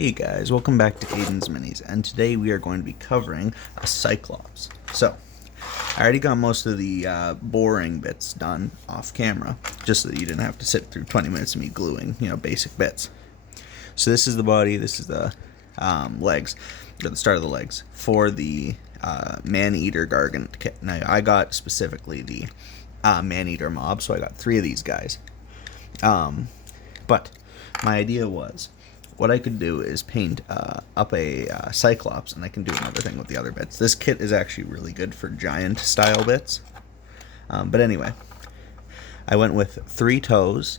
Hey guys, welcome back to Aiden's Minis, and today we are going to be covering a Cyclops. So, I already got most of the boring bits done off camera, just so that you didn't have to sit through 20 minutes of me gluing, basic bits. So this is the body, this is the legs, or the start of the legs, for the Maneater Gargant kit. Now, I got specifically the Maneater mob, so I got 3 of these guys. But my idea was, what I could do is paint up a Cyclops, and I can do another thing with the other bits. This kit is actually really good for giant style bits. But anyway, I went with 3 toes,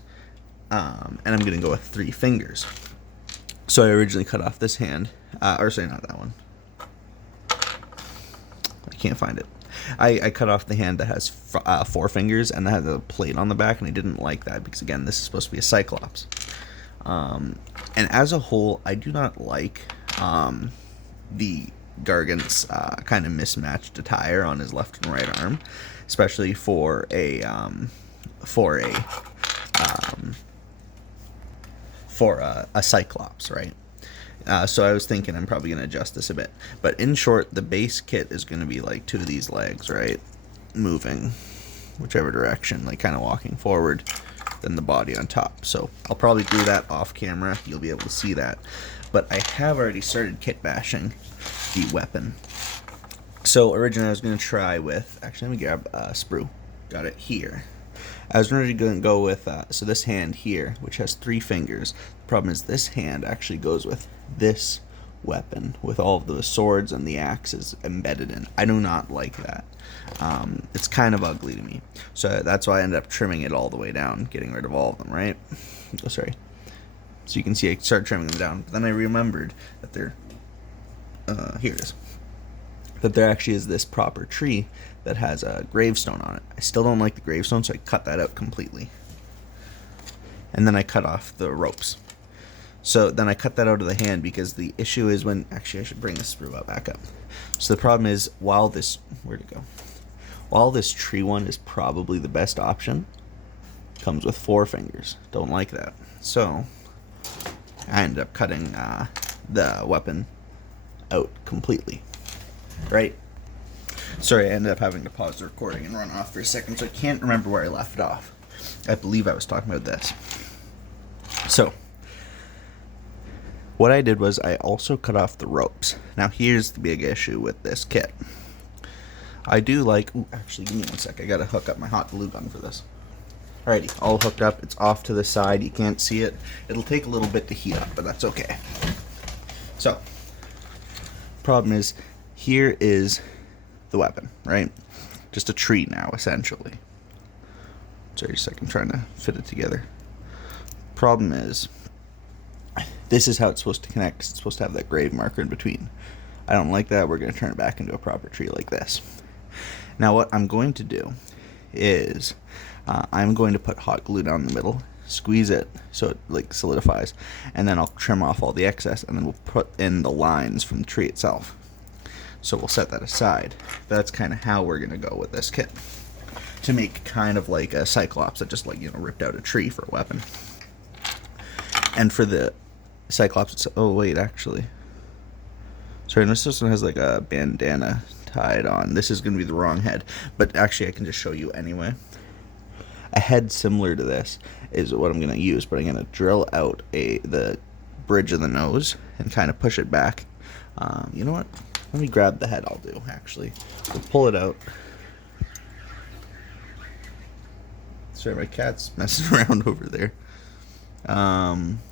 and I'm going to go with 3 fingers. So I originally cut off this hand, or sorry, not that one. I can't find it. I cut off the hand that has 4 fingers and that has a plate on the back, and I didn't like that because, again, this is supposed to be a Cyclops. And as a whole, I do not like the Gargant's kind of mismatched attire on his left and right arm, especially for a Cyclops, right? So I was thinking I'm probably going to adjust this a bit. But in short, the base kit is going to be like 2 of these legs, right? Moving whichever direction, like kind of walking forward, then the body on top. So I'll probably do that off camera. You'll be able to see that. But I have already started kitbashing the weapon. So originally I was going to try with, actually let me grab sprue. Got it here. I was originally going to go with, so this hand here, which has 3 fingers. The problem is this hand actually goes with this weapon, with all of the swords and the axes embedded in. I do not like that. It's kind of ugly to me. So that's why I ended up trimming it all the way down, getting rid of all of them, right? Oh, sorry. So you can see I started trimming them down. But then I remembered that here it is. That there actually is this proper tree that has a gravestone on it. I still don't like the gravestone, so I cut that out completely. And then I cut off the ropes. So then I cut that out of the hand because the issue is when, actually I should bring this sprue back up. So the problem is, while this, where'd it go? While this tree one is probably the best option, comes with 4 fingers. Don't like that. So I ended up cutting the weapon out completely. Right? Sorry, I ended up having to pause the recording and run off for a second, so I can't remember where I left off. I believe I was talking about this. So, what I did was I also cut off the ropes. Now, here's the big issue with this kit. I do like... Ooh, actually, give me 1 sec. I gotta hook up my hot glue gun for this. Alrighty, all hooked up. It's off to the side. You can't see it. It'll take a little bit to heat up, but that's okay. So, problem is, here is the weapon, right? Just a tree now, essentially. Sorry, just a second, I'm trying to fit it together. Problem is, this is how it's supposed to connect, 'cause it's supposed to have that grave marker in between. I don't like that. We're going to turn it back into a proper tree like this. Now, what I'm going to do is, I'm going to put hot glue down the middle, squeeze it so it like solidifies, and then I'll trim off all the excess, and then we'll put in the lines from the tree itself. So we'll set that aside. That's kind of how we're going to go with this kit, to make kind of like a Cyclops that just, like, ripped out a tree for a weapon. And for the Cyclops, it's, oh wait, actually, sorry, this one has like a bandana tied on. This is going to be the wrong head, but actually I can just show you anyway. A head similar to this is what I'm going to use, but I'm going to drill out the bridge of the nose and kind of push it back. You know what? Let me grab the head. I'll do, actually. We'll pull it out. Sorry, my cat's messing around over there.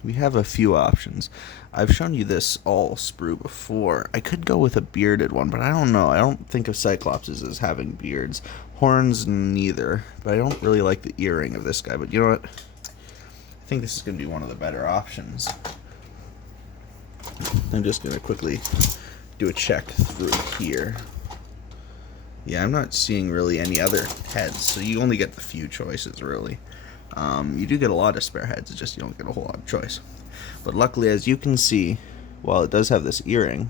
We have a few options. I've shown you this all sprue before. I could go with a bearded one, but I don't know. I don't think of Cyclopses as having beards. Horns, neither. But I don't really like the earring of this guy. But you know what? I think this is going to be one of the better options. I'm just going to quickly do a check through here. Yeah, I'm not seeing really any other heads, so you only get the few choices, really. You do get a lot of spare heads, it's just you don't get a whole lot of choice. But luckily, as you can see, while it does have this earring,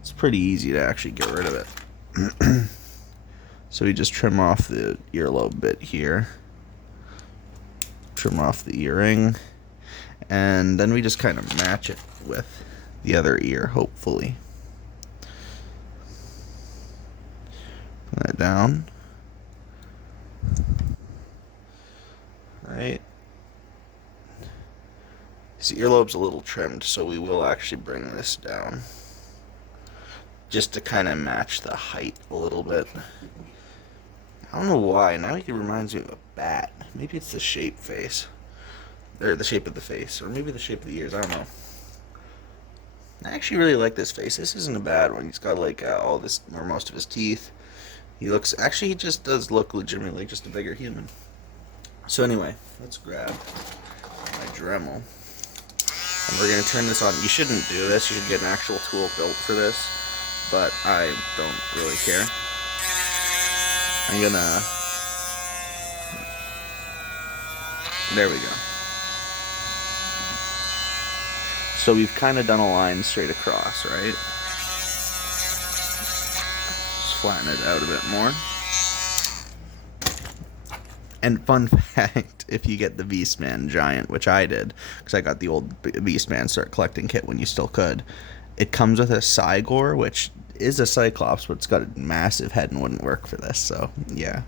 it's pretty easy to actually get rid of it. So we just trim off the earlobe bit here. Trim off the earring. And then we just kind of match it with the other ear, hopefully. Put that down. Right. His earlobe's a little trimmed, so we will actually bring this down. Just to kind of match the height a little bit. I don't know why. Now he reminds me of a bat. Maybe it's the shape face. Or the shape of the face. Or maybe the shape of the ears. I don't know. I actually really like this face. This isn't a bad one. He's got like all this, or most of his teeth. He looks, actually he just does look legitimately like just a bigger human. So anyway, let's grab my Dremel. And we're going to turn this on. You shouldn't do this. You should get an actual tool built for this. But I don't really care. I'm going to... There we go. So we've kind of done a line straight across, right? Just flatten it out a bit more. And fun fact, if you get the Beastman Giant, which I did, because I got the old Beastman Start Collecting kit when you still could, it comes with a Cygor, which is a Cyclops, but it's got a massive head and wouldn't work for this, so yeah.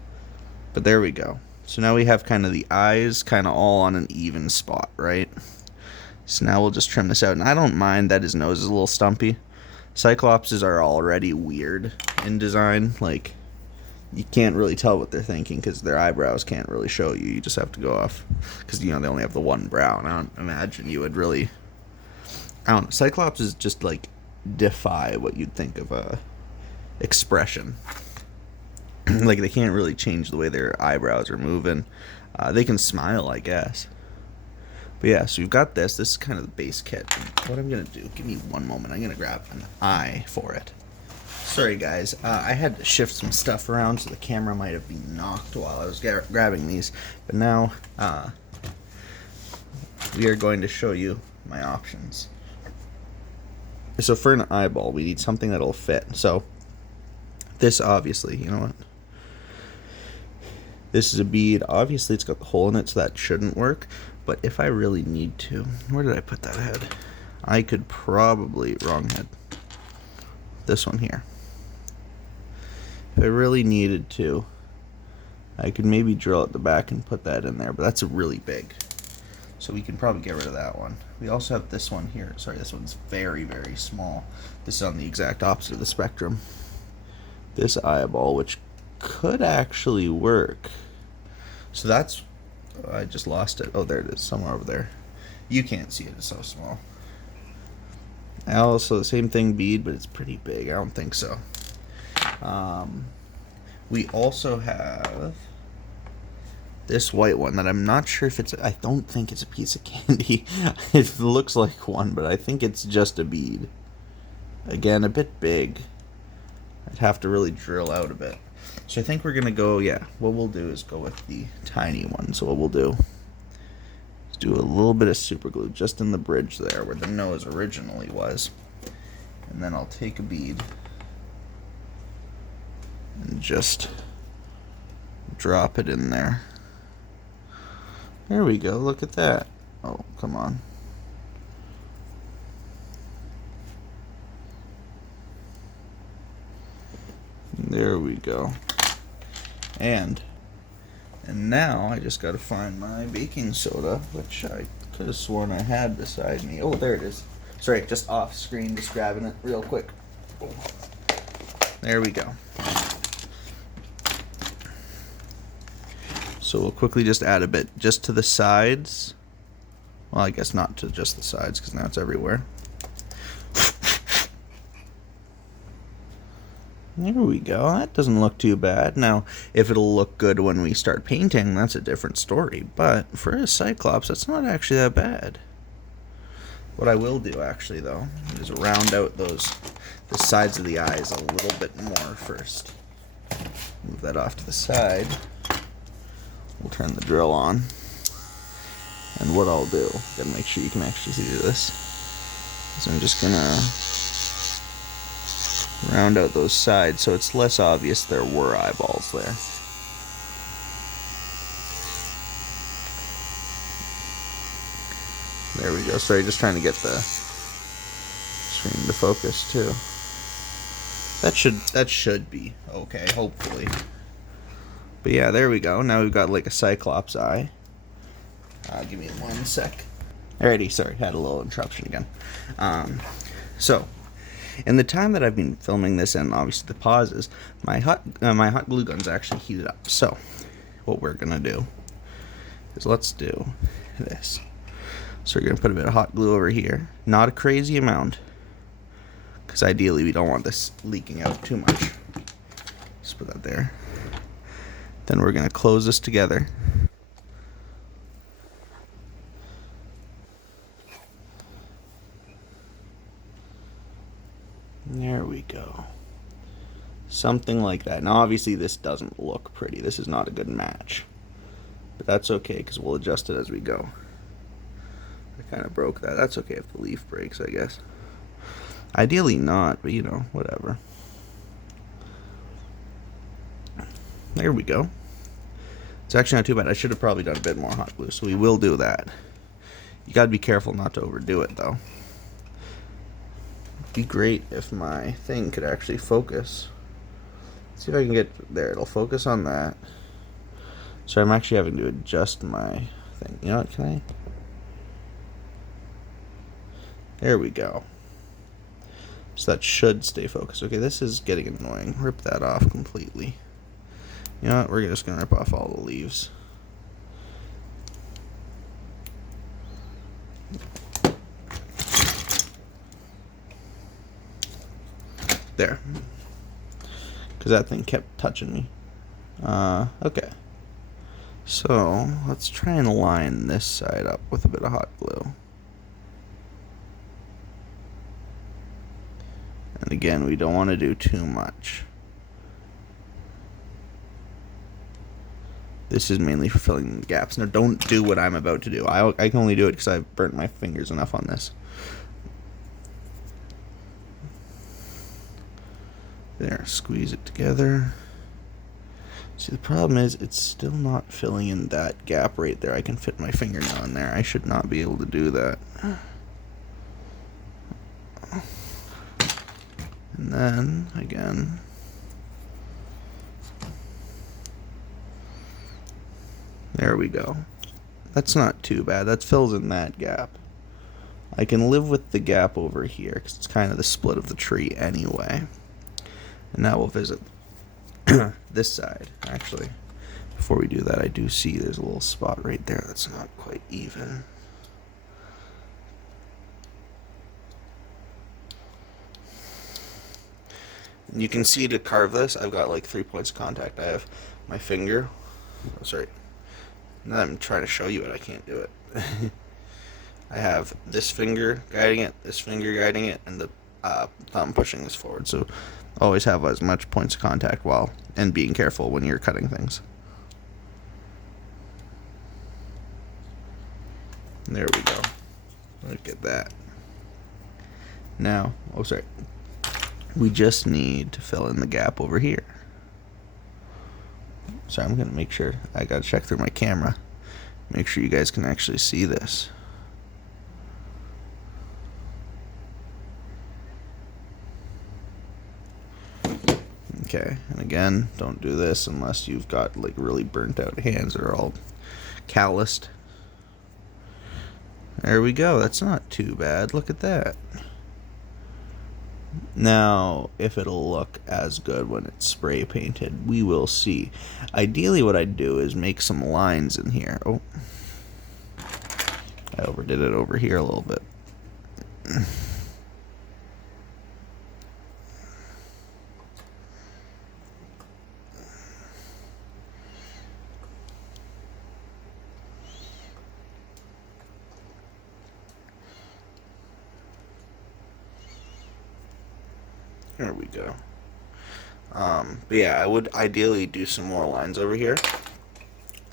But there we go. So now we have kind of the eyes kind of all on an even spot, right? So now we'll just trim this out, and I don't mind that his nose is a little stumpy. Cyclopses are already weird in design, like... You can't really tell what they're thinking because their eyebrows can't really show you. You just have to go off because, you know, they only have the one brow. And I don't imagine you would really... I don't know. Cyclops is just, like, defy what you'd think of a expression. Like, they can't really change the way their eyebrows are moving. They can smile, I guess. But yeah, so you've got this. This is kind of the base kit. And what I'm going to do... Give me one moment. I'm going to grab an eye for it. Sorry guys, I had to shift some stuff around so the camera might have been knocked while I was grabbing these, but now we are going to show you my options. So for an eyeball, we need something that'll fit. So this obviously, you know what? This is a bead. Obviously it's got the hole in it, so that shouldn't work, but if I really need to, where did I put that head? I could probably, wrong head, this one here. If I really needed to, I could maybe drill at the back and put that in there, but that's really big. So we can probably get rid of that one. We also have this one here. Sorry, this one's very, very small. This is on the exact opposite of the spectrum. This eyeball, which could actually work. So that's... I just lost it. Oh, there it is, somewhere over there. You can't see it, it's so small. Also, the same thing, bead, but it's pretty big. I don't think so. We also have this white one that I'm not sure if it's... I don't think it's a piece of candy. It looks like one, but I think it's just a bead. Again, a bit big. I'd have to really drill out a bit. So I think we're going to go... Yeah, what we'll do is go with the tiny one. So what we'll do is do a little bit of super glue just in the bridge there where the nose originally was. And then I'll take a bead and just drop it in there. There we go, look at that. Oh, come on. There we go. And now I just gotta find my baking soda, which I could have sworn I had beside me. Oh, there it is. Sorry, just off screen, just grabbing it real quick. There we go. So we'll quickly just add a bit just to the sides. Well, I guess not to just the sides because now it's everywhere. There we go. That doesn't look too bad. Now, if it'll look good when we start painting, that's a different story. But for a Cyclops, that's not actually that bad. What I will do, actually, though, is round out the sides of the eyes a little bit more first. Move that off to the side. We'll turn the drill on. And what I'll do, gotta make sure you can actually see this, is I'm just gonna round out those sides so it's less obvious there were eyeballs there. There we go. Sorry, just trying to get the screen to focus too. That should be okay, hopefully. But yeah, there we go. Now we've got like a Cyclops eye. Give me 1 sec. Alrighty, sorry, had a little interruption again. So, in the time that I've been filming this, and obviously the pauses, my hot glue gun's actually heated up. So, what we're gonna do is let's do this. So we're gonna put a bit of hot glue over here, not a crazy amount, because ideally we don't want this leaking out too much. Just put that there. Then we're gonna close this together. There we go. Something like that. Now obviously this doesn't look pretty. This is not a good match. But that's okay, because we'll adjust it as we go. I kind of broke that. That's okay if the leaf breaks, I guess. Ideally not, but you know, whatever. There we go. It's actually not too bad. I should have probably done a bit more hot glue, so we will do that. You gotta be careful not to overdo it, though. It'd be great if my thing could actually focus. Let's see if I can get there. It'll focus on that. So I'm actually having to adjust my thing. You know what, can I? There we go. So that should stay focused. Okay, this is getting annoying. Rip that off completely. You know what, we're just going to rip off all the leaves. There. Because that thing kept touching me. Okay. So, let's try and line this side up with a bit of hot glue. And again, we don't want to do too much. This is mainly for filling the gaps. Now, don't do what I'm about to do. I can only do it because I've burnt my fingers enough on this. There, squeeze it together. See, the problem is it's still not filling in that gap right there. I can fit my fingernail in there. I should not be able to do that. And then, again, there we go. That's not too bad. That fills in that gap. I can live with the gap over here because it's kind of the split of the tree anyway. And now we'll visit this side, actually. Before we do that, I do see there's a little spot right there that's not quite even. And you can see to carve this, I've got like 3 points of contact. I have my finger. Oh, sorry. Now I'm trying to show you it, I can't do it. I have this finger guiding it, this finger guiding it, and the thumb pushing this forward. So always have as much points of contact and being careful when you're cutting things. There we go. Look at that. Now, oh sorry. We just need to fill in the gap over here. So I'm going to make sure, I got to check through my camera. Make sure you guys can actually see this. Okay, and again, don't do this unless you've got like really burnt out hands that are all calloused. There we go, that's not too bad, look at that. Now, if it'll look as good when it's spray painted, we will see. Ideally what I'd do is make some lines in here. Oh, I overdid it over here a little bit. There we go. But yeah, I would ideally do some more lines over here.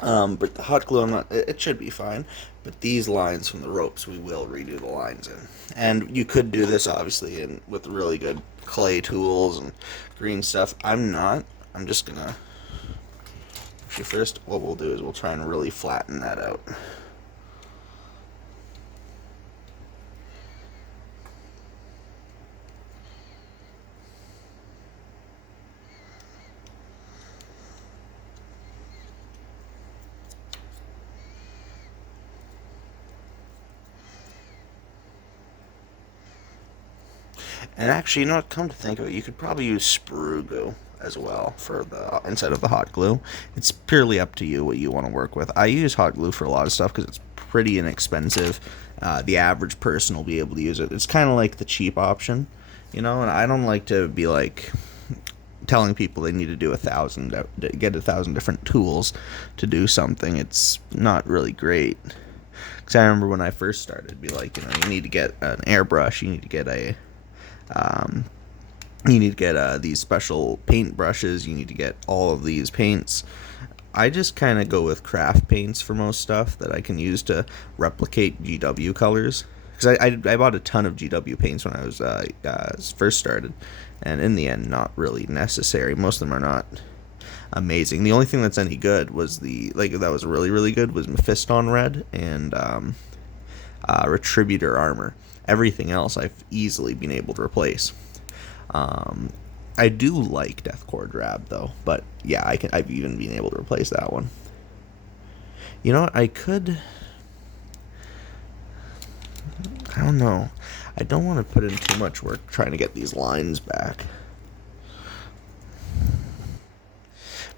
But the hot glue, it should be fine. But these lines from the ropes, we will redo the lines in. And you could do this, obviously, with really good clay tools and green stuff. I'm just gonna... Actually, first, what we'll do is we'll try and really flatten that out. And actually, you know what, come to think of it, you could probably use sprue glue as well for the inside of the hot glue. It's purely up to you what you want to work with. I use hot glue for a lot of stuff because it's pretty inexpensive. The average person will be able to use it. It's kind of like the cheap option, you know, and I don't like to be like telling people they need to do 1,000, get 1,000 different tools to do something. It's not really great. Because I remember when I first started, it'd be like, you know, you need to get an airbrush, you need to get these special paint brushes, you need to get all of these paints. I just kind of go with craft paints for most stuff that I can use to replicate GW colors. Because I bought a ton of GW paints when I was first started, and in the end, not really necessary. Most of them are not amazing. The only thing that's any good was that was really, really good was Mephiston Red and Retributor Armor. Everything else I've easily been able to replace. I do like Deathcore Drab though, but yeah, I've even been able to replace that one. You know what, I don't know. I don't want to put in too much work trying to get these lines back.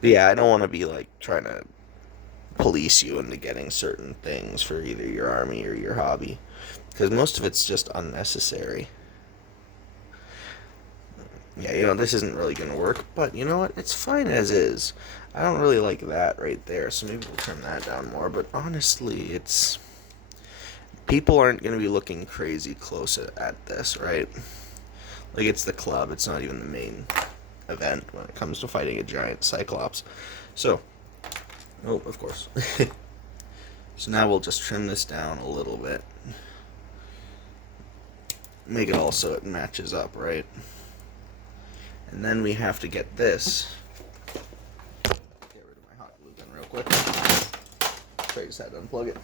But yeah, I don't want to be like trying to police you into getting certain things for either your army or your hobby, because most of it's just unnecessary. Yeah, you know, this isn't really going to work, but you know what? It's fine as is. I don't really like that right there, so maybe we'll trim that down more, but honestly, people aren't going to be looking crazy close at this, right? Like, it's the club, it's not even the main event when it comes to fighting a giant Cyclops. So, oh, of course. So now we'll just trim this down a little bit. Make it all so it matches up, right? And then we have to get this. Get rid of my hot glue gun real quick. Sorry, just had to unplug it.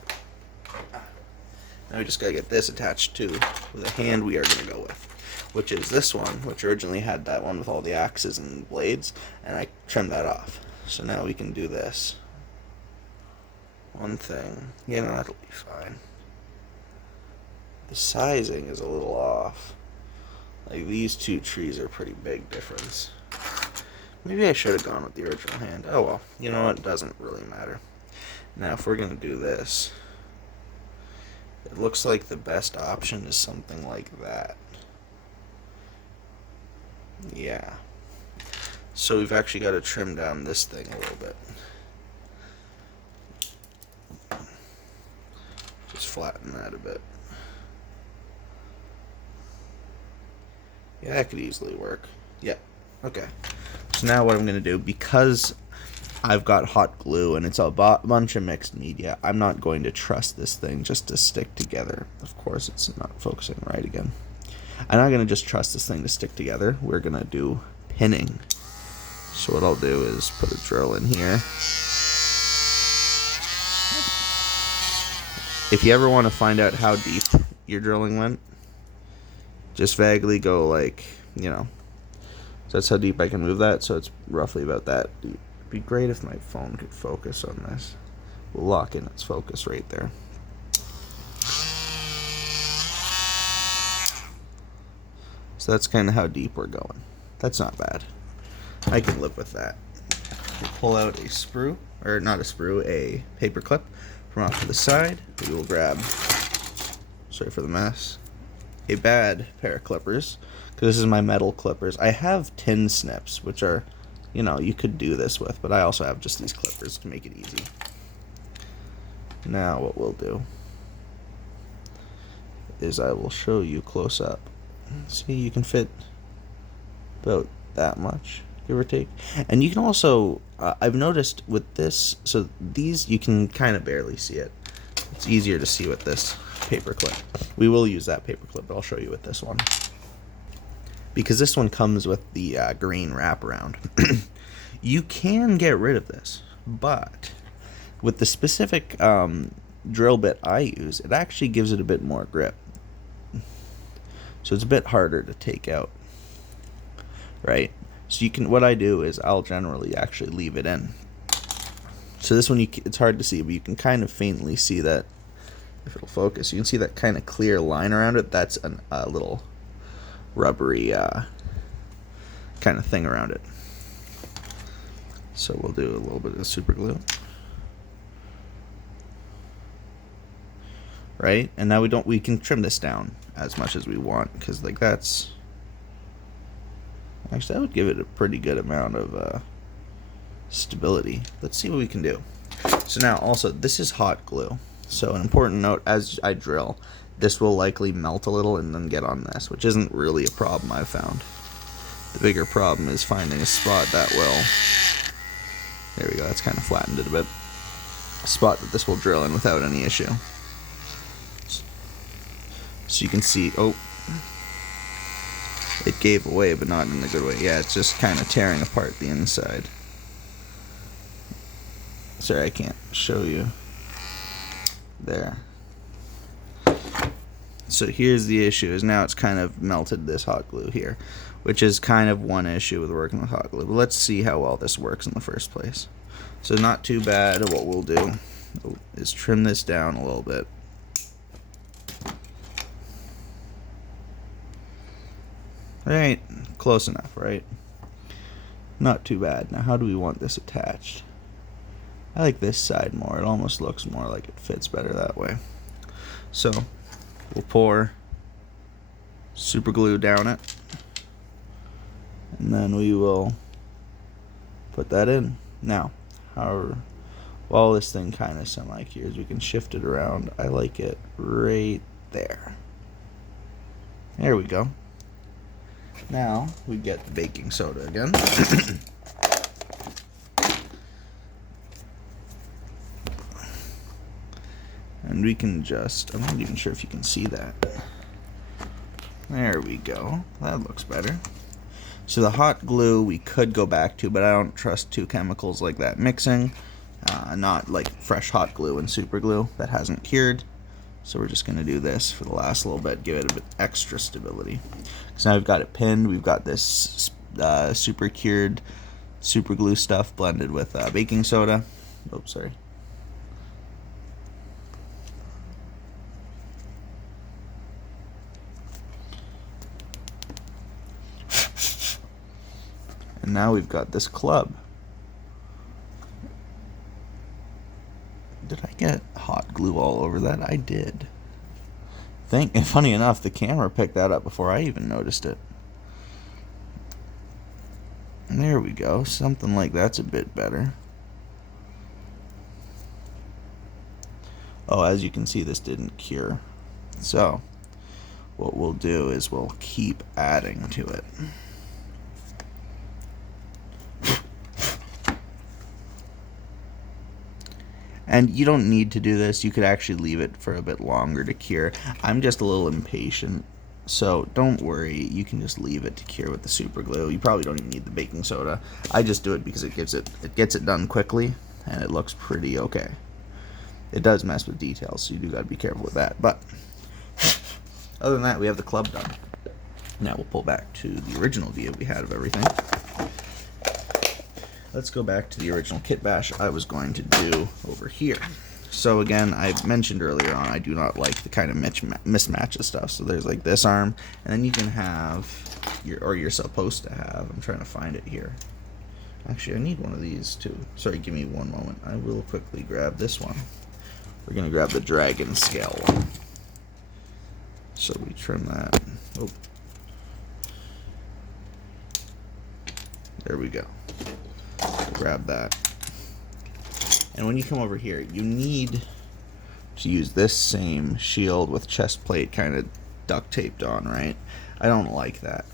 Now we just gotta get this attached to with a hand we are gonna go with, which is this one, which originally had that one with all the axes and blades, and I trimmed that off. So now we can do this. One thing, you know, that'll be fine. The sizing is a little off. Like, these two trees are a pretty big difference. Maybe I should have gone with the original hand. Oh well, you know what, it doesn't really matter. Now if we're gonna do this, it looks like the best option is something like that. Yeah. So we've actually got to trim down this thing a little bit. Just flatten that a bit. Yeah, that could easily work. Yep. Okay. So now what I'm going to do, because I've got hot glue and it's a bunch of mixed media, I'm not going to trust this thing just to stick together. Of course, it's not focusing right again. I'm not going to just trust this thing to stick together. We're going to do pinning. So what I'll do is put a drill in here. If you ever want to find out how deep your drilling went, just vaguely go like, you know, so that's how deep I can move that, so it's roughly about that deep. It'd be great if my phone could focus on this. We'll lock in its focus right there. So that's kind of how deep we're going. That's not bad. I can live with that. We'll pull out a sprue, or not a sprue, a paper clip from off to the side. We will grab, sorry for the mess, a bad pair of clippers, because this is my metal clippers. I have tin snips, which are, you know, you could do this with, but I also have just these clippers to make it easy. Now what we'll do is I will show you close up. See, you can fit about that much, give or take. And you can also, I've noticed with this, so these, you can kind of barely see it. It's easier to see with this paper clip. We will use that paper clip, but I'll show you with this one. Because this one comes with the green wraparound. You can get rid of this, but with the specific drill bit I use, it actually gives it a bit more grip. So it's a bit harder to take out, right? So you can, what I do is I'll generally actually leave it in. So this one, it's hard to see, but you can kind of faintly see that, if it'll focus, you can see that kind of clear line around it. That's a little rubbery kind of thing around it. So we'll do a little bit of super glue. Right? And now we can trim this down as much as we want, because like that's actually, that would give it a pretty good amount of stability. Let's see what we can do. So now also, this is hot glue. So an important note, as I drill, this will likely melt a little and then get on this, which isn't really a problem I've found. The bigger problem is finding a spot that will, there we go, that's kind of flattened it a bit, a spot that this will drill in without any issue. So you can see, oh, it gave away, but not in a good way. Yeah, it's just kind of tearing apart the inside. Sorry, I can't show you. There. So here's the issue, is now it's kind of melted this hot glue here, which is kind of one issue with working with hot glue. But let's see how well this works in the first place. So not too bad. What we'll do is trim this down a little bit. Alright, close enough, right? Not too bad. Now how do we want this attached? I like this side more. It almost looks more like it fits better that way. So we'll pour super glue down it, and then we will put that in. Now, however, while this thing kind of semi-cures, we can shift it around. I like it right there. There we go. Now we get the baking soda again. And we can just, I'm not even sure if you can see that. There we go. That looks better. So the hot glue we could go back to, but I don't trust two chemicals like that mixing. Not like fresh hot glue and super glue that hasn't cured. So we're just going to do this for the last little bit, give it a bit extra stability. So now we've got it pinned. We've got this super cured super glue stuff blended with baking soda. Oops, sorry. And now we've got this club. Did I get hot glue all over that? I did. And funny enough, the camera picked that up before I even noticed it. And there we go. Something like that's a bit better. Oh, as you can see, this didn't cure. So what we'll do is we'll keep adding to it. And you don't need to do this. You could actually leave it for a bit longer to cure. I'm just a little impatient, so don't worry. You can just leave it to cure with the super glue. You probably don't even need the baking soda. I just do it because it gets it done quickly, and it looks pretty okay. It does mess with details, so you do got to be careful with that. But other than that, we have the club done. Now we'll pull back to the original view we had of everything. Let's go back to the original kit bash I was going to do over here. So again, I mentioned earlier on, I do not like the kind of mismatch of stuff. So there's like this arm, and then you can have, you're supposed to have, I'm trying to find it here. Actually, I need one of these too. Sorry, give me one moment. I will quickly grab this one. We're going to grab the dragon scale one. So we trim that. Oh. There we go. Grab that. And when you come over here, you need to use this same shield with chest plate kind of duct taped on, right? I don't like that.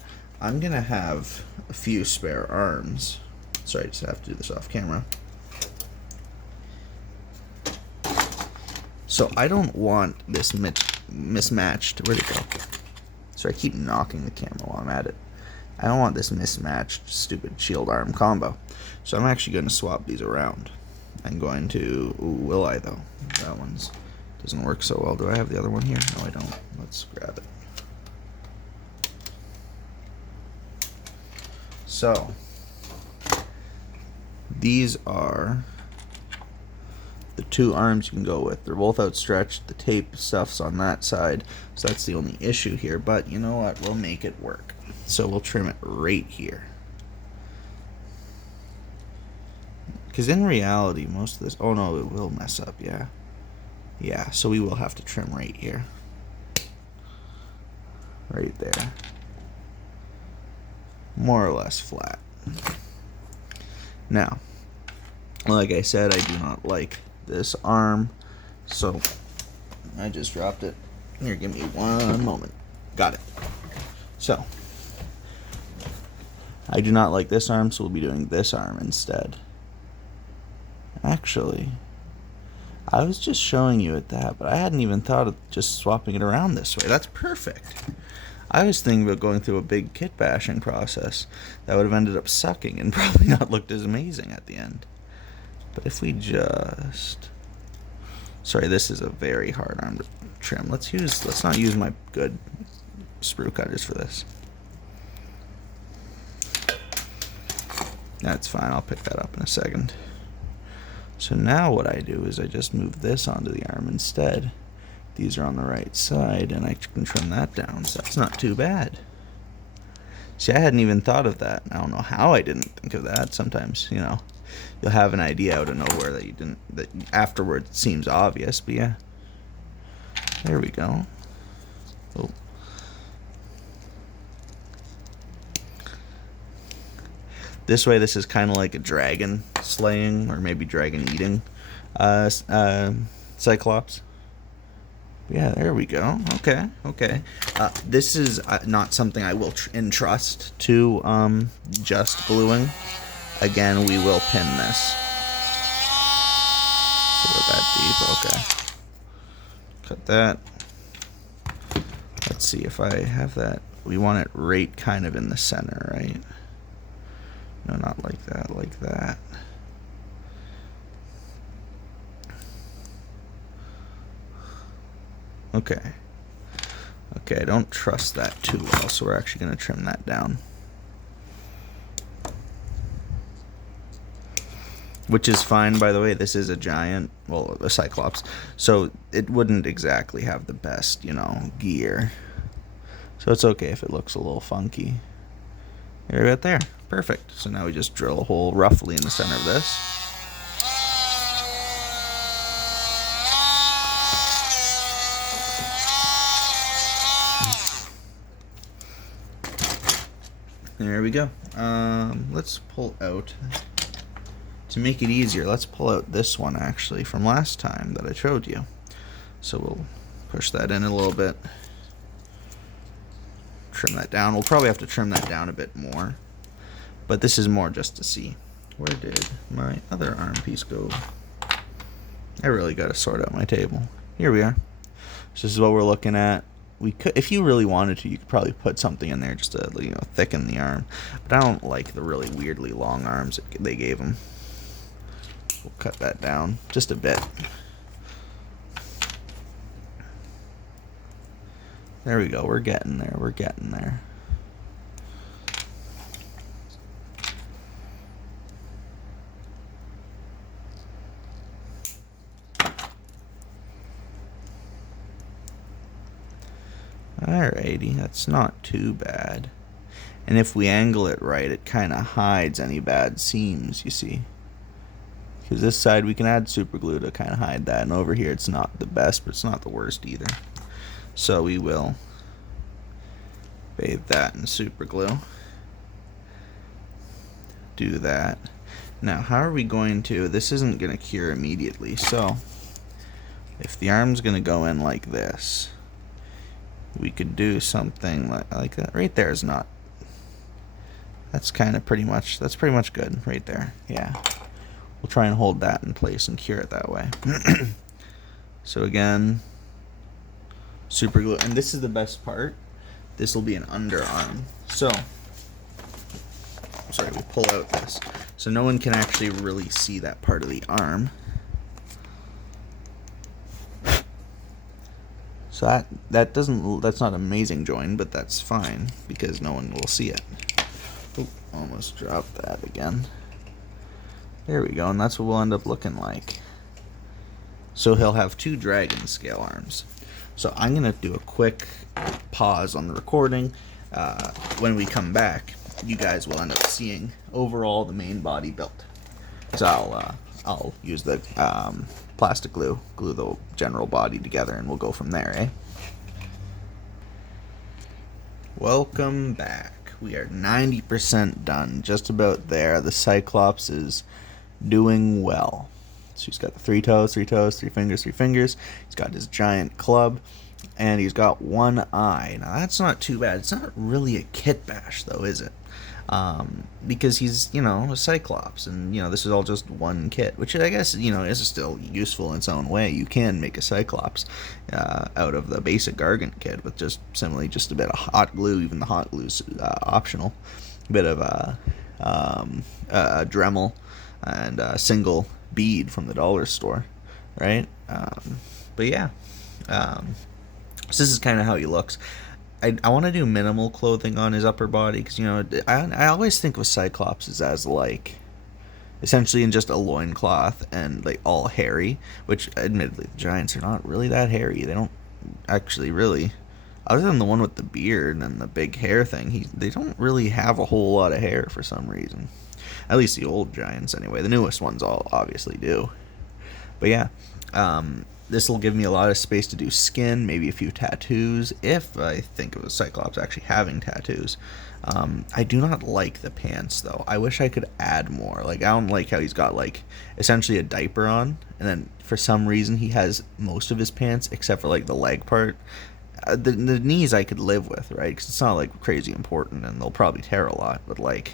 I'm gonna have a few spare arms. Sorry, I just have to do this off camera. So I don't want this mismatched. Where'd it go? Sorry, I keep knocking the camera while I'm at it. I don't want this mismatched stupid shield arm combo. So I'm actually going to swap these around. I'm going to, ooh, will I though? That one's doesn't work so well. Do I have the other one here? No, I don't. Let's grab it. So these are the 2 arms you can go with. They're both outstretched. The tape stuff's on that side, so that's the only issue here. But you know what? We'll make it work. So we'll trim it right here. Because in reality, most of this... Oh no, it will mess up, yeah. Yeah, so we will have to trim right here. Right there. More or less flat. Now, like I said, I do not like this arm, so I just dropped it. Here, give me 1 moment. Got it. So, I do not like this arm, so we'll be doing this arm instead. Actually, I was just showing you at that, but I hadn't even thought of just swapping it around this way. That's perfect. I was thinking about going through a big kit bashing process that would have ended up sucking and probably not looked as amazing at the end. But if we just... Sorry, this is a very hard arm to trim. Let's not use my good sprue cutters for this. That's fine, I'll pick that up in a second. So now what I do is I just move this onto the arm instead. These are on the right side, and I can trim that down, so that's not too bad. See, I hadn't even thought of that. I don't know how I didn't think of that. Sometimes, you know, you'll have an idea out of nowhere that you didn't, that afterwards seems obvious, but yeah. There we go. Oh. This way, this is kind of like a dragon slaying, or maybe dragon eating Cyclops. Yeah, there we go. Okay, okay. This is not something I will entrust to just gluing. Again, we will pin this. So we're that deep. Okay. Cut that. Let's see if I have that. We want it right kind of in the center, right? No, not like that, like that. Okay. Okay, I don't trust that too well, so we're actually going to trim that down. Which is fine, by the way. This is a giant, well, a Cyclops, so it wouldn't exactly have the best, you know, gear. So it's okay if it looks a little funky. Right there. Perfect. So now we just drill a hole roughly in the center of this. There we go. Let's pull out, to make it easier, let's pull out this one actually from last time that I showed you. So we'll push that in a little bit. Trim that down. We'll probably have to trim that down a bit more. But this is more just to see. Where did my other arm piece go? I really got to sort out my table. Here we are. So this is what we're looking at. We could, if you really wanted to, you could probably put something in there just to, you know, thicken the arm. But I don't like the really weirdly long arms that they gave him. We'll cut that down just a bit. There we go. We're getting there. We're getting there. Alrighty, that's not too bad. And if we angle it right, it kind of hides any bad seams, you see. Because this side we can add super glue to kind of hide that, and over here it's not the best, but it's not the worst either. So we will bathe that in super glue. Do that. Now, how are we going to, this isn't going to cure immediately, so if the arm's going to go in like this, we could do something like that. Right there is not, that's kind of pretty much, that's pretty much good right there. Yeah. We'll try and hold that in place and cure it that way. So again, super glue. And this is the best part. This will be an underarm. So, sorry, we pull out this. So no one can actually really see that part of the arm. So that doesn't, that's not amazing join, but that's fine because no one will see it. Oop, almost dropped that again. There we go, and that's what we'll end up looking like. So he'll have 2 dragon scale arms. So I'm going to do a quick pause on the recording. When we come back, you guys will end up seeing overall the main body built. So I'll use the plastic glue the general body together, and we'll go from there, eh? Welcome back. We are 90% done, just about there. The Cyclops is doing well. So he's got the 3 toes, 3 toes, 3 fingers, 3 fingers. He's got his giant club, and he's got 1 eye. Now that's not too bad. It's not really a Kitbash though, is it? Because he's, a Cyclops, and, this is all just one kit, which I guess, is still useful in its own way. You can make a Cyclops out of the basic Gargant kit with just simply just a bit of hot glue. Even the hot glue's optional. A bit of a Dremel and a single bead from the dollar store, right? But yeah, so this is kind of how he looks. I want to do minimal clothing on his upper body because, I always think of Cyclops as like essentially in just a loincloth and like all hairy, which admittedly the giants are not really that hairy. They don't actually really, other than the one with the beard and the big hair thing, they don't really have a whole lot of hair for some reason. At least the old giants anyway. The newest ones all obviously do. But yeah, this will give me a lot of space to do skin, maybe a few tattoos, if I think of a Cyclops actually having tattoos. I do not like the pants, though. I wish I could add more. Like, I don't like how he's got, like, essentially a diaper on, and then for some reason he has most of his pants, except for, like, the leg part. The knees I could live with, right? Because it's not, like, crazy important, and they'll probably tear a lot, but, like,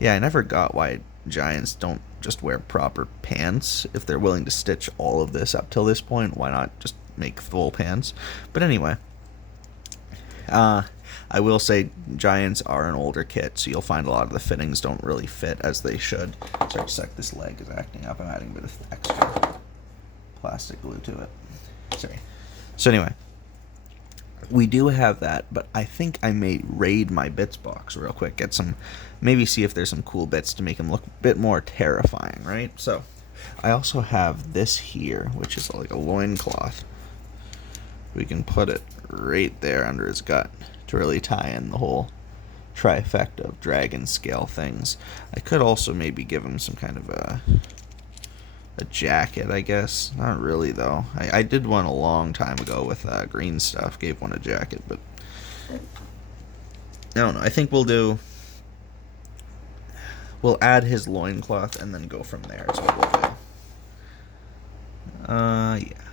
yeah, I never got why giants don't just wear proper pants. If they're willing to stitch all of this up till this point, why not just make full pants? But anyway, I will say giants are an older kit, so you'll find a lot of the fittings don't really fit as they should. Sorry, a sec, this leg is acting up. I'm adding a bit of extra plastic glue to it. Sorry. So anyway, we do have that, but I think I may raid my bits box real quick, maybe see if there's some cool bits to make him look a bit more terrifying, right? So, I also have this here, which is like a loincloth. We can put it right there under his gut to really tie in the whole trifecta of dragon scale things. I could also maybe give him some kind of a jacket, I guess. Not really, though. I did one a long time ago with green stuff. Gave one a jacket, but I don't know. I think we'll add his loincloth and then go from there. Is what we'll do. Yeah.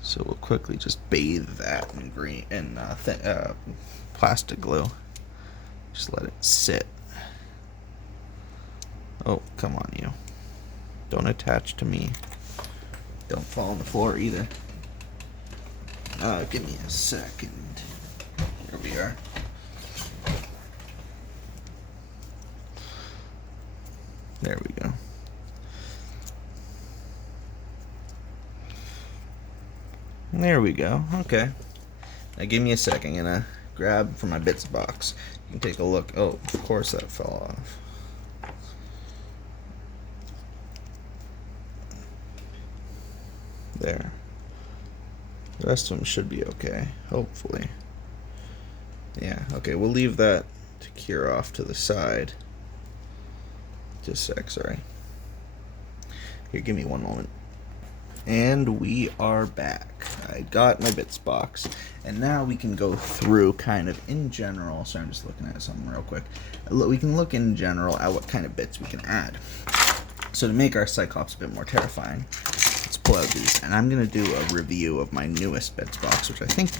So we'll quickly just bathe that in green and plastic glue. Just let it sit. Oh, come on, you. Don't attach to me. Don't fall on the floor either. Give me a second. Here we are. There we go. There we go. Okay. Now give me a second. I'm gonna grab from my bits box. You can take a look. Oh, of course that fell off. There. The rest of them should be okay, hopefully. Yeah, okay, we'll leave that to cure off to the side. Just a sec, sorry. Here, give me one moment. And we are back. I got my bits box. And now we can go through kind of in general. So I'm just looking at something real quick. We can look in general at what kind of bits we can add. So to make our Cyclops a bit more terrifying, let's pull out these. And I'm going to do a review of my newest bits box, which I think,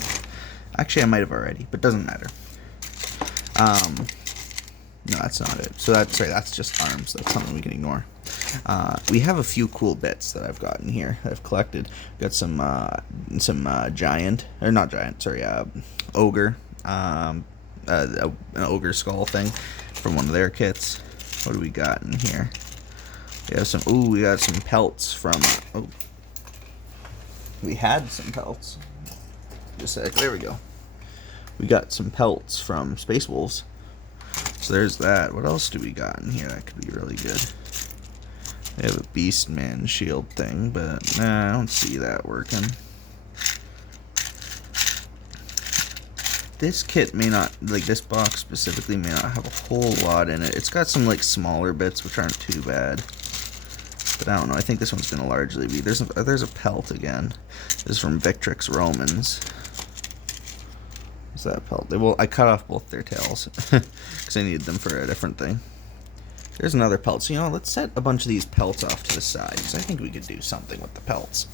actually I might have already, but doesn't matter. No, that's not it. So that's just arms. That's something we can ignore. We have a few cool bits that I've gotten here that I've collected. Got some giant, or not giant, sorry, ogre, an ogre skull thing from one of their kits. What do we got in here? We have we got some pelts from, we had some pelts. Just a sec, there we go. We got some pelts from Space Wolves. So there's that. What else do we got in here that could be really good? We have a Beastman shield thing, but nah, I don't see that working. This kit may not, like this box specifically, may not have a whole lot in it. It's got some like smaller bits which aren't too bad. But I don't know, I think this one's gonna largely be, there's a pelt again. This is from Victrix Romans. What's that pelt? Well, I cut off both their tails because I needed them for a different thing. There's another pelt. So, you know, let's set a bunch of these pelts off to the side because I think we could do something with the pelts.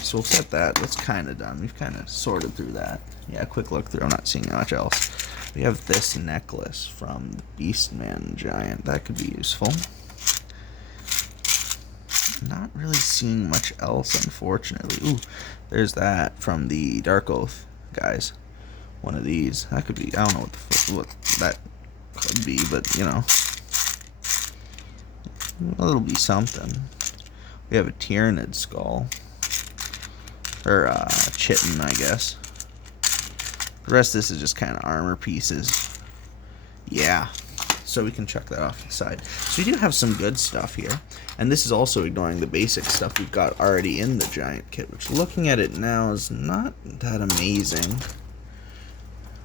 So we'll set that. That's kind of done. We've kind of sorted through that. Yeah, quick look through. I'm not seeing much else. We have this necklace from Beastman Giant. That could be useful. Not really seeing much else, unfortunately. Ooh, there's that from the Dark Oath guys. One of these. That could be, I don't know what that could be, but, you know. Well, it'll be something. We have a Tyrannid skull. Or, chitin, I guess. The rest of this is just kind of armor pieces. Yeah. So we can chuck that off to the side. So we do have some good stuff here. And this is also ignoring the basic stuff we've got already in the giant kit, which looking at it now is not that amazing.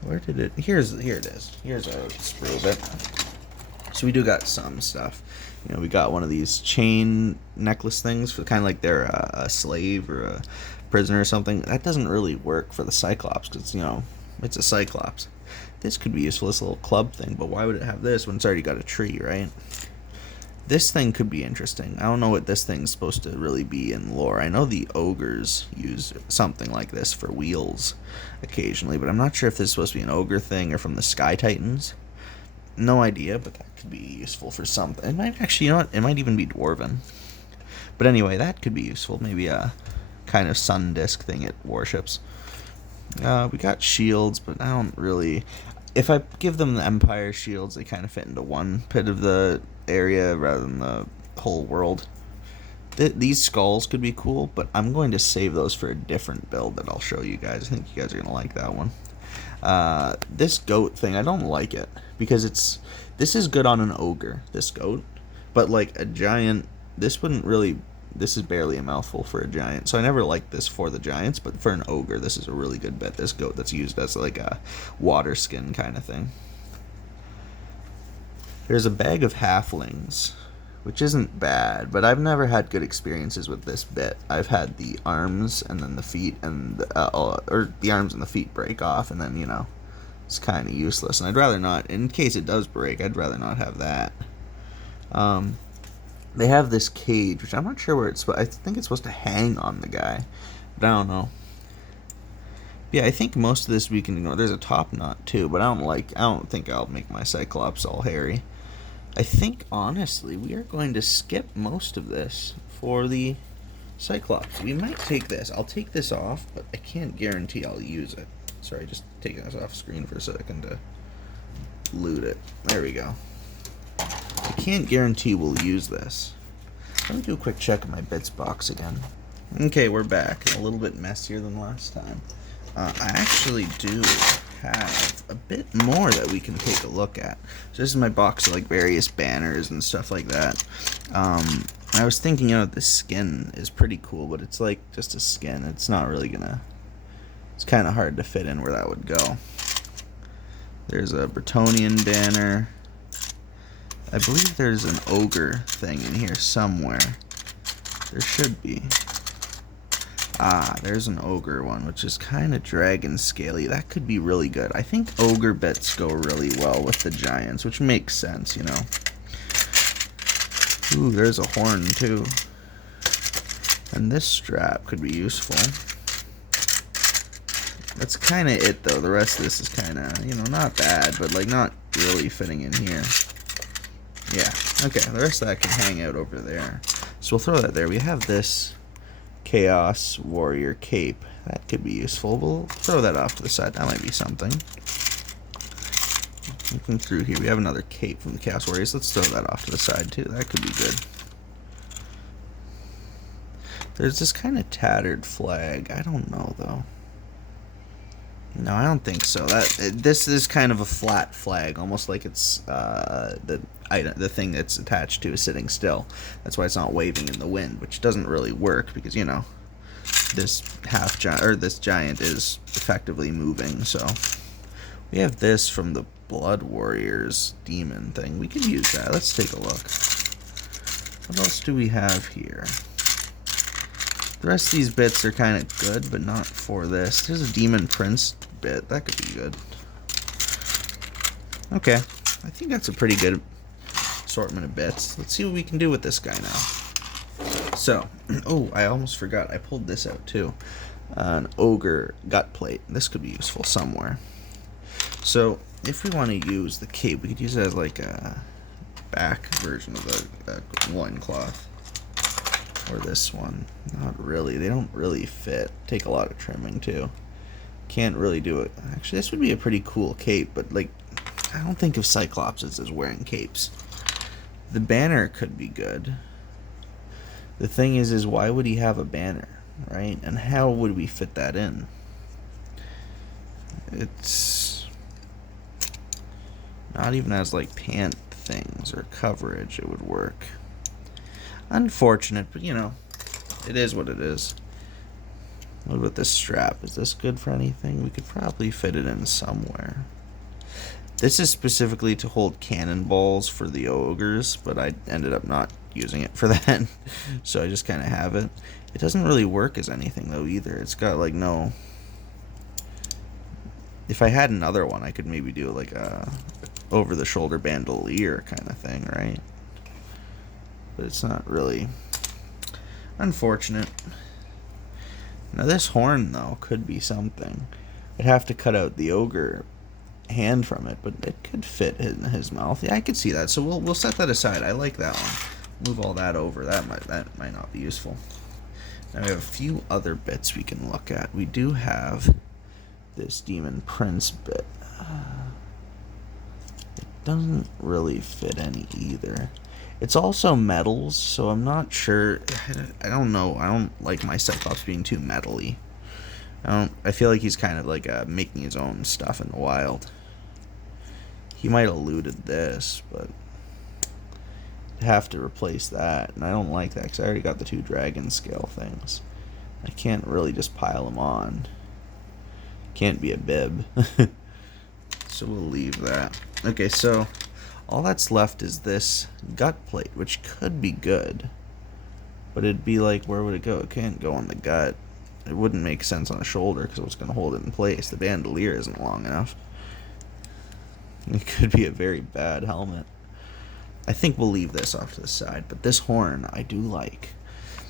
Where did it... Here it is. Here's our sprue bit. So we do got some stuff. You know, we got one of these chain necklace things for kind of like they're a slave or a prisoner or something. That doesn't really work for the Cyclops because, you know, it's a Cyclops. This could be useful, this little club thing, but why would it have this when it's already got a tree, right? This thing could be interesting. I don't know what this thing's supposed to really be in lore. I know the ogres use something like this for wheels occasionally, but I'm not sure if this is supposed to be an ogre thing or from the Sky Titans. No idea, but that could be useful for something. It might actually, you know what? It might even be dwarven. But anyway, that could be useful. Maybe a kind of sun disk thing it worships. We got shields, but I don't really... If I give them the Empire shields, they kind of fit into one pit of the area rather than the whole world. These skulls could be cool, but I'm going to save those for a different build that I'll show you guys. I think you guys are going to like that one. This goat thing, I don't like it because this is good on an ogre, this goat, but like a giant, this is barely a mouthful for a giant, so I never liked this for the giants, but for an ogre this is a really good bit. This goat that's used as like a water skin kind of thing. There's a bag of halflings, which isn't bad, but I've never had good experiences with this bit. I've had the arms and then the feet and or the arms and the feet break off, and then, you know, it's kind of useless, and I'd rather not, in case it does break, I'd rather not have that. They have this cage, which I'm not sure where it's... I think it's supposed to hang on the guy, but I don't know. Yeah, I think most of this we can ignore. There's a top knot too, but I don't think I'll make my Cyclops all hairy. I think, honestly, we are going to skip most of this for the Cyclops. We might take this. I'll take this off, but I can't guarantee I'll use it. Sorry, just taking this off screen for a second to loot it. There we go. I can't guarantee we'll use this. Let me do a quick check of my bits box again. Okay, we're back. A little bit messier than last time. I actually do have a bit more that we can take a look at. So this is my box of like various banners and stuff like that. I was thinking, you know, this skin is pretty cool, but it's like just a skin. It's not really gonna... It's kind of hard to fit in where that would go. There's a Bretonian banner. I believe there's an ogre thing in here somewhere. There should be. Ah, there's an ogre one, which is kind of dragon scaly. That could be really good. I think ogre bits go really well with the giants, which makes sense, you know. Ooh, there's a horn too. And this strap could be useful. That's kind of it though. The rest of this is kind of, you know, not bad, but like not really fitting in here. Yeah, okay, the rest of that can hang out over there. So we'll throw that there. We have this Chaos Warrior cape. That could be useful. We'll throw that off to the side. That might be something. Looking through here, we have another cape from the Chaos Warriors. Let's throw that off to the side too. That could be good. There's this kind of tattered flag. I don't know though. No, I don't think so. This is kind of a flat flag, almost like it's the thing that's attached to is sitting still. That's why it's not waving in the wind, which doesn't really work because this this giant is effectively moving. So we have this from the Blood Warriors demon thing. We could use that. Let's take a look. What else do we have here? The rest of these bits are kind of good, but not for this. There's a Demon Prince bit. That could be good. Okay. I think that's a pretty good assortment of bits. Let's see what we can do with this guy now. So, oh, I almost forgot. I pulled this out too. An Ogre Gut Plate. This could be useful somewhere. So, if we want to use the cape, we could use it as like a back version of the loincloth. Or this one. Not really. They don't really fit. Take a lot of trimming too. Can't really do it. Actually, this would be a pretty cool cape, but like, I don't think of Cyclops as wearing capes. The banner could be good. The thing is why would he have a banner, right? And how would we fit that in? It's not even as like pant things or coverage it would work. Unfortunate, but it is what it is. What about this strap? Is this good for anything? We could probably fit it in somewhere. This is specifically to hold cannonballs for the ogres, but I ended up not using it for that. So I just kind of have it. It doesn't really work as anything though either. It's got like no... If I had another one, I could maybe do like a over-the-shoulder bandolier kind of thing, right? But it's not really. Unfortunate. Now this horn though could be something. I'd have to cut out the ogre hand from it, but it could fit in his mouth. Yeah, I could see that. So we'll set that aside. I like that one. Move all that over. That might not be useful. Now we have a few other bits we can look at. We do have this Demon Prince bit. It doesn't really fit any either. It's also metals, so I'm not sure. I don't know. I don't like my Cyclops being too metally. I feel like he's kind of like making his own stuff in the wild. He might have looted this, but I'd have to replace that, and I don't like that because I already got the 2 dragon scale things. I can't really just pile them on. Can't be a bib. So we'll leave that. Okay, so all that's left is this gut plate, which could be good. But it'd be like, where would it go? It can't go on the gut. It wouldn't make sense on a shoulder because what's going to hold it in place? The bandolier isn't long enough. It could be a very bad helmet. I think we'll leave this off to the side, but this horn I do like.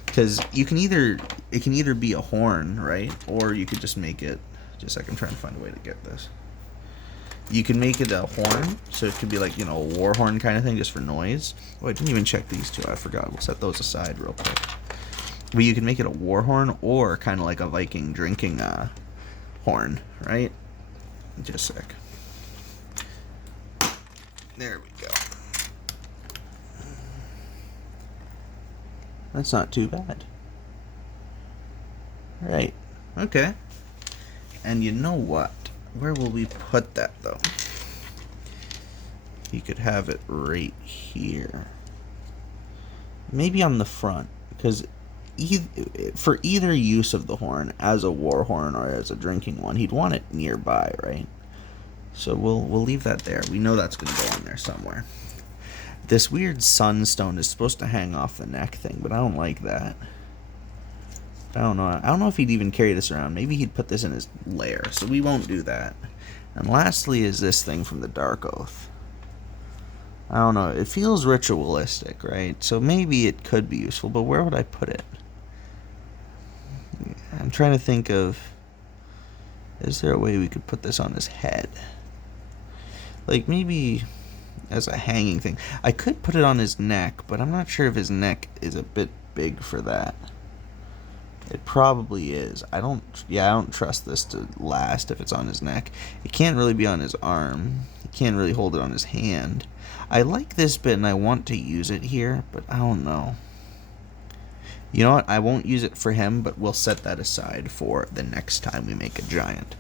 Because it can either be a horn, right? Or you could just make it, just a second, I'm trying to find a way to get this. You can make it a horn, so it could be like, a war horn kind of thing, just for noise. Oh, I didn't even check these two. I forgot. We'll set those aside real quick. But you can make it a war horn or kind of like a Viking drinking horn, right? Just a sec. There we go. That's not too bad. Right. Okay. And you know what? Where will we put that, though? You could have it right here. Maybe on the front, because for either use of the horn, as a war horn or as a drinking one, he'd want it nearby, right? So we'll leave that there. We know that's going to go on there somewhere. This weird sunstone is supposed to hang off the neck thing, but I don't like that. I don't know if he'd even carry this around. Maybe he'd put this in his lair, so we won't do that. And lastly is this thing from the Dark Oath. I don't know. It feels ritualistic, right? So maybe it could be useful, but where would I put it? I'm trying to think of... Is there a way we could put this on his head? Like, maybe as a hanging thing. I could put it on his neck, but I'm not sure if his neck is a bit big for that. It probably is. I don't trust this to last if it's on his neck. It can't really be on his arm. He can't really hold it on his hand. I like this bit and I want to use it here, but I don't know. You know what? I won't use it for him, but we'll set that aside for the next time we make a giant.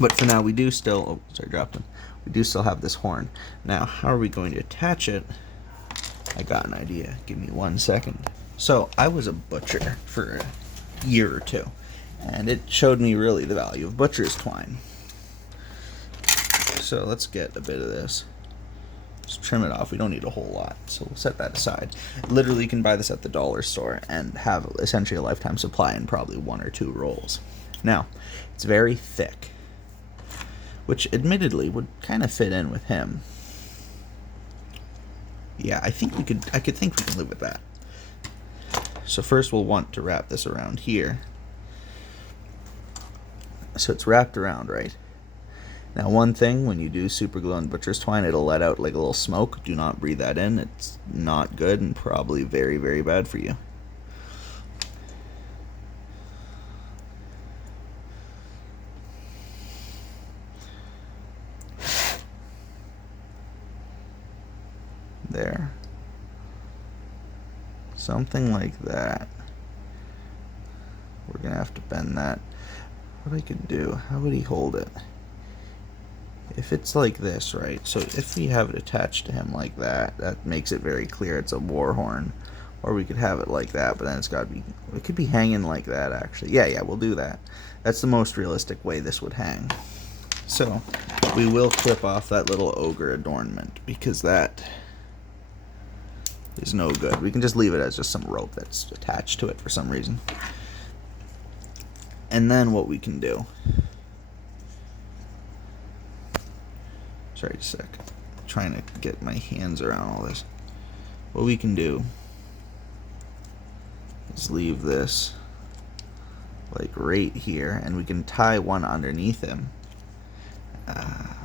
But for now, we do still... Oh, sorry, dropped him. We do still have this horn. Now, how are we going to attach it? I got an idea. Give me 1 second. So, I was a butcher for a year or two, and it showed me really the value of butcher's twine. So, let's get a bit of this. Just trim it off. We don't need a whole lot, so we'll set that aside. Literally, you can buy this at the dollar store and have essentially a lifetime supply in probably 1 or 2 rolls. Now, it's very thick, which admittedly would kind of fit in with him. Yeah, I think we could live with that. So first we'll want to wrap this around here. So it's wrapped around, right? Now one thing, when you do super glue on butcher's twine, it'll let out like a little smoke. Do not breathe that in. It's not good and probably very, very bad for you. There. Something like that. We're gonna have to bend that. What I could do, how would he hold it? If it's like this, right? So if we have it attached to him like that, that makes it very clear it's a war horn. Or we could have it like that, but then it's gotta be, it could be hanging like that actually. Yeah, we'll do that. That's the most realistic way this would hang. So we will clip off that little ogre adornment because that is no good. We can just leave it as just some rope that's attached to it for some reason. And then what we can do... Sorry, just a sec. I'm trying to get my hands around all this. What we can do is leave this like right here, and we can tie one underneath him.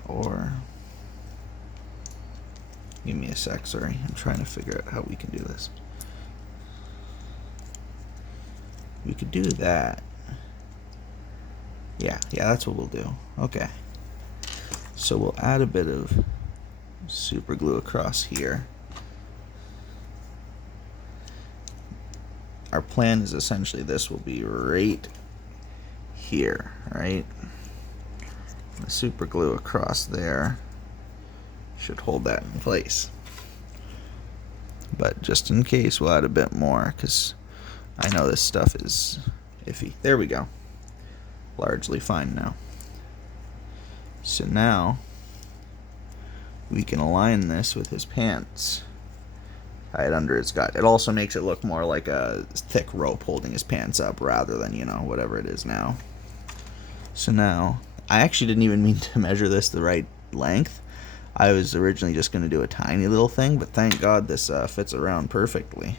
Or... Give me a sec, sorry. I'm trying to figure out how we can do this. We could do that. Yeah, that's what we'll do. Okay. So we'll add a bit of super glue across here. Our plan is essentially this will be right here, right? The super glue across there should hold that in place. But just in case, we'll add a bit more because I know this stuff is iffy. There we go. Largely fine now. So now we can align this with his pants. Tie it under his gut. It also makes it look more like a thick rope holding his pants up rather than, you know, whatever it is now. So now, I actually didn't even mean to measure this the right length. I was originally just going to do a tiny little thing, but thank God this fits around perfectly.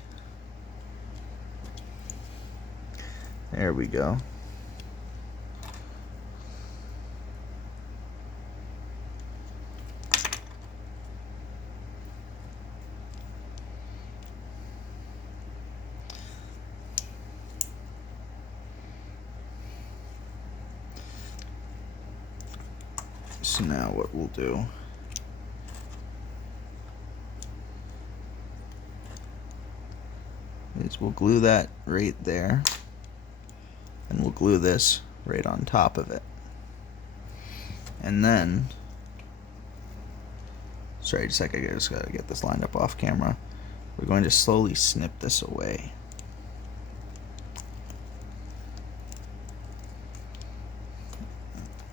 There we go. So now what we'll do is we'll glue that right there, and we'll glue this right on top of it. And then, sorry, just a second, I just gotta get this lined up off camera. We're going to slowly snip this away.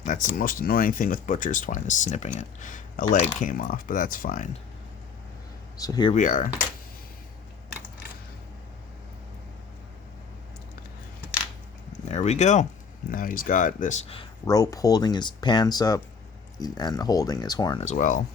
That's the most annoying thing with butcher's twine, is snipping it. A leg came off, but that's fine. So here we are. There we go. Now he's got this rope holding his pants up and holding his horn as well.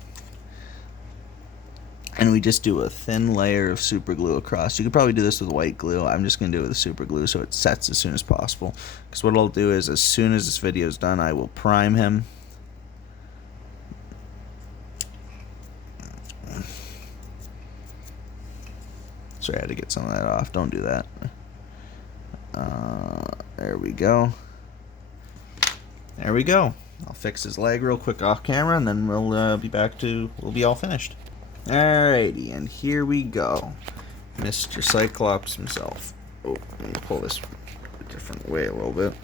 And we just do a thin layer of super glue across. You could probably do this with white glue. I'm just going to do it with super glue so it sets as soon as possible. Because what I'll do is, as soon as this video is done, I will prime him. Sorry, I had to get some of that off. Don't do that. There we go. There we go. I'll fix his leg real quick off camera, and then we'll be all finished. Alrighty, and here we go. Mr. Cyclops himself. Oh, let me pull this a different way a little bit.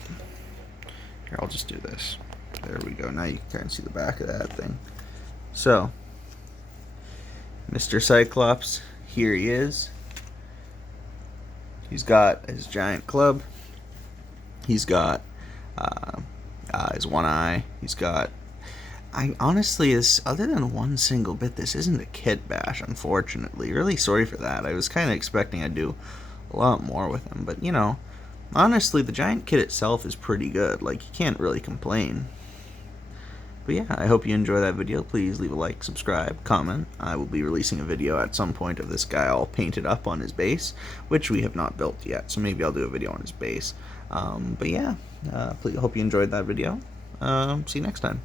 Here, I'll just do this. There we go. Now you can kind of see the back of that thing. So, Mr. Cyclops, here he is. He's got his giant club. He's got his one eye. He's got... honestly, other than one single bit, this isn't a Kitbash, unfortunately. Really sorry for that. I was kind of expecting I'd do a lot more with him. But, you know, honestly, the giant kit itself is pretty good. Like, you can't really complain. But yeah, I hope you enjoy that video. Please leave a like, subscribe, comment. I will be releasing a video at some point of this guy all painted up on his base, which we have not built yet, so maybe I'll do a video on his base. But yeah, please hope you enjoyed that video. See you next time.